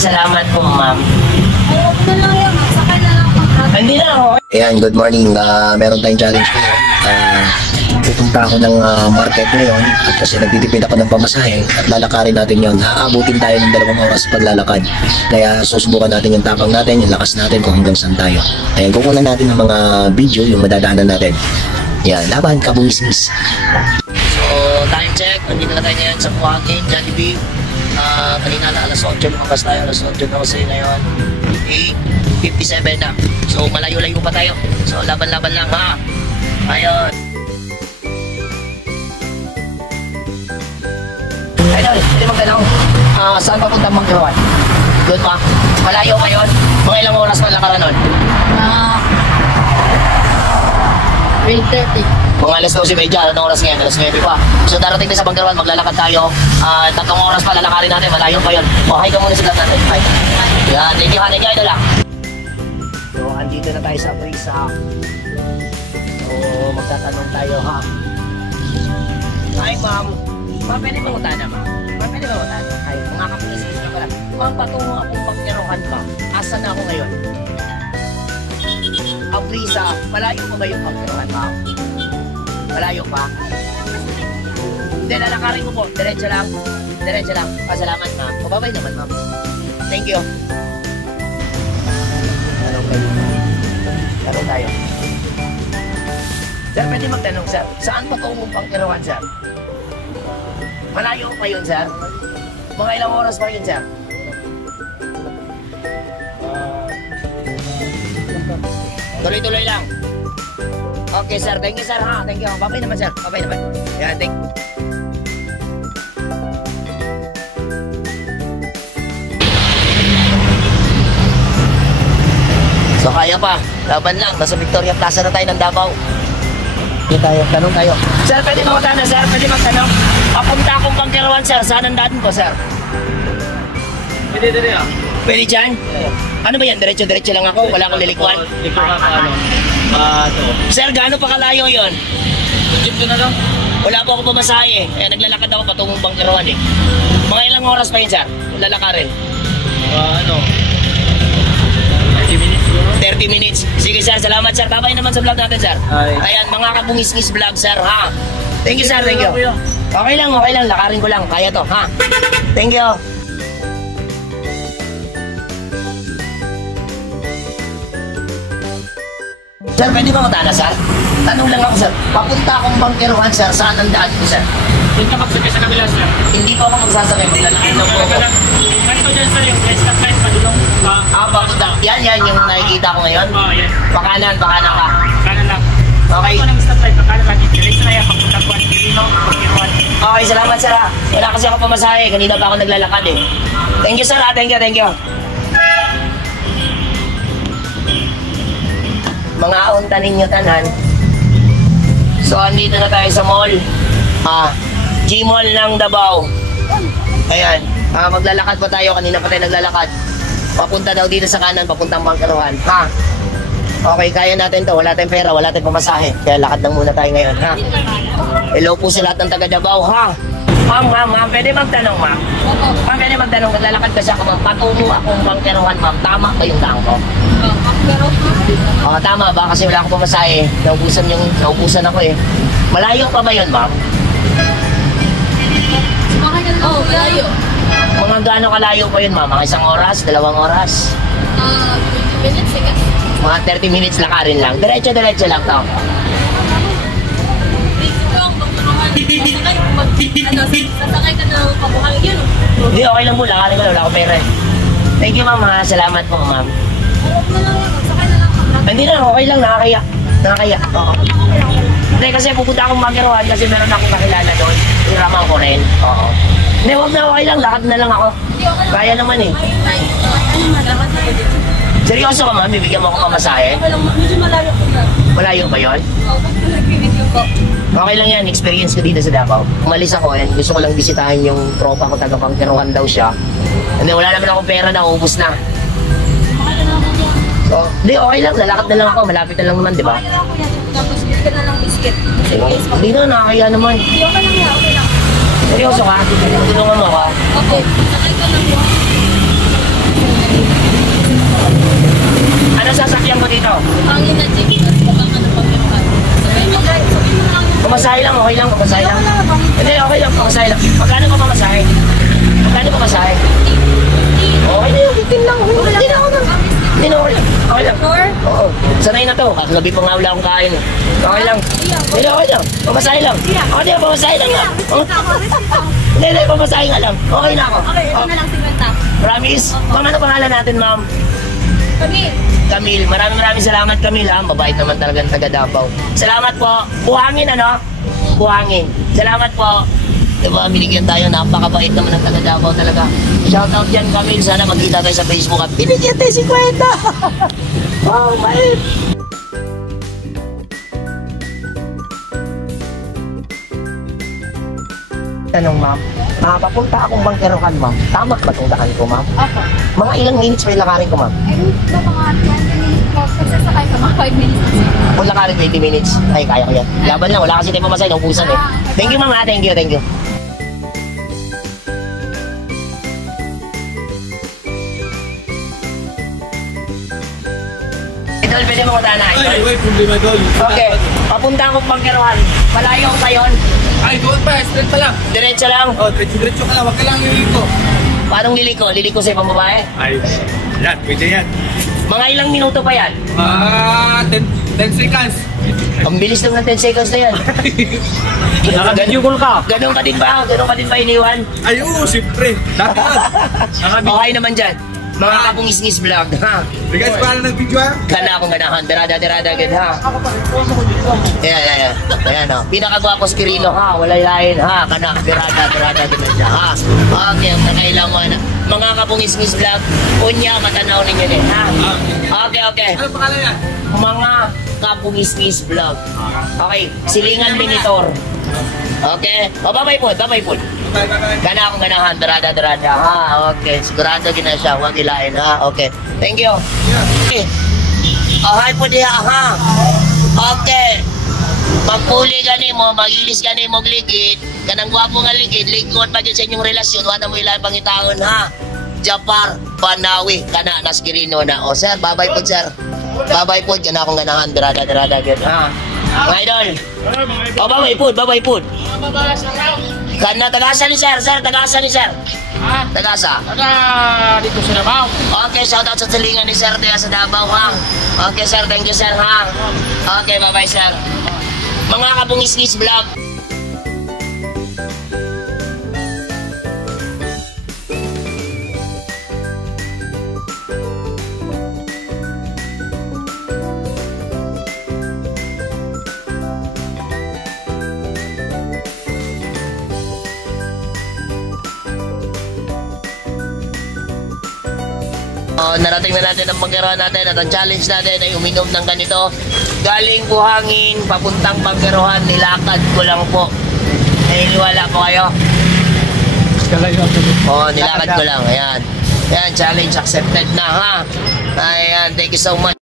salamat po, ma'am. Hindi na ako. Ayan, good morning. Meron tayong challenge ngayon. Pupunta ako ng market ngayon at kasi nagtitipid ako ng pamasahe at lalakarin natin yon. Aabutin tayo ng 2 oras paglalakad. Kaya susubukan natin yung tapang natin, yung lakas natin kung hanggang saan tayo. Ayan, kukunan natin ng mga video yung madadaanan natin. Ayan, laban, kabuisnis. So, time check. Nandito na tayo ngayon sa Buhangin, Jollibee. Kanina na alas 8 lumabas tayo, alas 8 na kasi ngayon 8:57 na. So malayo-layo pa tayo. So laban-laban lang ha. Ayun. Ayun, hindi magtanong. Saan papunta Mang Kiruan? Doon pa? Malayo pa yun? Mga ilang oras pa lang nun? 8:30. Mga alas 12:30, anong oras ngayon? Alas 9 pa. So darating na sa Bangkaruan, maglalakad tayo. 3 oras pa lalakarin natin, malayo pa yun. Hi ka muna sa vlog natin. Hi. Yan, thank you, hanay kayo na lang. So, andito na tayo sa Brisa. So, magtatanong tayo ha. Hi ma'am. Ma'am, pwede ba utana ma'am? Ma'am, pwede ba utana? Hi, mga kapulisis na pala. Ma'am, patungo akong Bangkaruan ma'am. Asan na ako ngayon? Ang Brisa, malayo pa ba yung Bangkaruan ma'am? Malayo pa? Hindi, lalakarin ko po. Diretso lang. Diretso lang. Pasalamat ma'am. Pababay naman ma'am. Thank you. Tanong kayo. Tanong tayo. Sir, pwede magtanong sir. Saan pa itong Bangkaruan sir? Malayo pa yun sir? Mga ilang oras pa yun sir? Tuloy-tuloy lang. Okay sir, thank you sir ha. Thank you. Babay naman sir. Babay naman. Yeah, thank you. So kaya pa, laban lang. Nasa Victoria Plaza na tayo ng Davao. Hindi tayo, tanong tayo. Sir, pwede magtanong sir? Pwede magtanong? Papunta akong Bangkaruan sir. Saan ang daan ko sir? Pwede din ah. Pwede dyan? Ano ba yan? Diretso-diretso lang ako? Wala akong lilikuan? Liko ka pa ano? Ito. Sir, gaano pa kalayo yun? Jeep ko na lang. Wala po ako pamasahe eh. Naglalakad ako patungong Bangkaruan eh. Mga ilang oras pa yun sir? Lalakarin? Ano? 30 minutes siguro. 30 minutes. Sige sir, salamat sir. Babay naman sa vlog natin sir. Hi. Ayan, mga kabungis-ngis vlog sir ha. Thank you sir, thank you. Okay lang. Lakarin ko lang. Kaya to ha. Thank you. Sir, pwede ba matana sir? Tanong lang ako sir. Papunta akong Bangkaruan sir. Saan ang daan ko sir? Dito ka sa kabila sir. Hindi po ako magsasakay. Lalakarin lang po ako. Ganito dyan sir yung stoplight padulong. Papunta. Yan yung nakikita ko ngayon. Yan. Pakanan ka. Kanan lang. Okay. Ito ng stoplight pagkanan lang. Diretso na yan. Papunta ko ang Pilino. Bangkaruan. Okay, salamat sir ha. Wala kasi ako pamasahe. Kanina pa ako naglalakad eh. Thank you sir ha. Thank you. Mga unta ninyo tanan. So, andito na tayo sa mall. G-Mall ng Davao. Ayan. Maglalakad pa tayo. Kanina pa tayo naglalakad. Papunta daw dito sa kanan. Papuntang Bangkaruan. Ha? Okay, kaya natin to. Wala tayong pera. Wala tayong pamasahe. Kaya lakad lang muna tayo ngayon. Ha? Hello po sa lahat ng taga Davao. Ha? Ma'am, pwede magtanong ma'am? Ma'am, pwede magtanong, maglalakad kasi ako ma'am, patungo akong Bangkaruan ma'am, tama ba yung daan ko? Tama ba? Kasi wala akong pamasahe, naubusan ako eh. Malayo pa ba yun ma'am? Layo. Mga gaano kalayo pa yun ma'am? Mga 1 oras, 2 oras? 20 minutes, I guess. Mga 30 minutes lakarin lang, diretso lang to. Sasakay ka na pabuhangin yun. Hindi, okay lang po, lakarin ko lang, wala akong pera eh. Thank you ma'am ha, salamat po ma'am. Magsakay na lang. Hindi na, okay lang, nakakaya. Oo. Hindi, kasi pupunta akong Bangkaruan kasi meron akong kakilala doon. Iraman ko rin. Oo. Hindi, huwag na, okay lang, lakad na lang ako. Kaya naman eh. Seryoso ka ma'am, bibigyan mo ako pamasahe? Medyo malayo ko na. Malayo ba yun? Nag-video ko. Okay lang yan, experience ko dito sa Davao. Umalis ako and gusto ko lang bisitahin yung tropa ko, taga Bangkaruan daw siya. And then, wala naman akong pera na, ubus na. So, hindi, okay lang, lalakad na lang ako, malapit na lang naman, di ba? Okay lang kuya. Tapos bili ka na lang biscuit. Hindi na, nakakaya naman. Hindi, okay lang yan. Okay lang. Seryoso ka? Tulungan mo ka? Okay. Sakay ka lang yan. Sanay na to. Kagabi pa nga wala akong kain. Okay lang. Hindi, okay lang. Pamasahe lang. Okay na, pamasahe lang nga. Hindi, pamasahe nga lang. Okay na ako. Okay, ito na lang 50. Promise? Ma'am, ano pangalan natin, ma'am? Kami. Camille. Maraming salamat, Camille, ha? Mabait naman talagang taga Davao. Salamat po. Buhangin, ano? Buhangin. Salamat po. Diba, binigyan tayo. Napakabait naman ng taga Davao talaga. Shoutout dyan, Camille. Sana magkita tayo sa Facebook at binigyan tayo 50. Wow, mait. Tanong, ma'am. Papunta akong bangkerohan, ma'am. Tama ba itong daan ko, ma'am? Opo. Mga ilang minutes may lakarin ko, ma'am? Ay, ito mga 20 minutes po. Pagsasakay ka mga 5 minutes. Kung lakarin 20 minutes, ay kaya ko yan. Laban lang, wala kasi tayo pamasay, naubusan eh. Thank you, ma'am, ha? Thank you, thank you. Idol, pwede mo ko dana, idol? Ay, problema doon. Okay, papunta akong bangkerohan. Malayo ko pa yun. Ay, doon pa, straight pa lang. Diretso lang. Oh, diretso ka lang, wag ka lang yung Paano liliko? Liliko sa ibang babae? Ay, yan, pwede yan. Mga ilang minuto pa yan? 10 seconds. Ang bilis naman ng 10 seconds na yan. Naka-video ka. Ganun ka din ba? Ganun ka din ba iniwan? Ay, oo, siyempre. Dati yan. Okay naman dyan. Mga kapungis-ngis vlog, ha? Guys, paano nag-video ha? Gana akong ganahan. Dirada agad, ha? Ayan. Ayan, ha? Pinakagwapo si Quirino, ha? Walay lain, ha? Kana, dirada agad na siya, ha? Okay, ang nakailangan. Mga kapungis-ngis vlog, unya, matanaw ninyo din, ha? Okay. Ano pangalan yan? Mga kapungis-ngis vlog. Okay, silingan minitor. Okay? O, babay po. Bye. Gana akong ganahan, dirada, ha? Okay, sigurado gina siya, huwag ilain, ha? Okay, thank you. Okay. Oh, hi po diha, ha? Okay. Magpuli gani mo, magilis gani mo ligid, kanang gwapo nga ligid, likod pa dyan sa inyong relasyon, wala mo ilang pangitaon, ha? Japar, Banawi, kana, Naskirino na. O, sir, babay po, sir. Babay po, gana akong ganahan, dirada, gid, ha? Mga idol. O, babay po. Kana, tagasa ni sir, tagasa ni sir. Ha? Tagasa. Dito sa Davao. Okay, shoutout sa silingan ni Sir Dea sa Davao, ha? Okay, sir, thank you, sir, ha? Okay, bye-bye, sir. Mga kapungis-ngis vlog. Narating na natin ang pagkaroon natin at ang challenge natin ay uminom ng ganito. Galing Buhangin, papuntang Pagkarohan, nilakad ko lang po. Naniniwala po kayo? Nilakad ko lang. Ayan, challenge accepted na, ha? Ayan, thank you so much.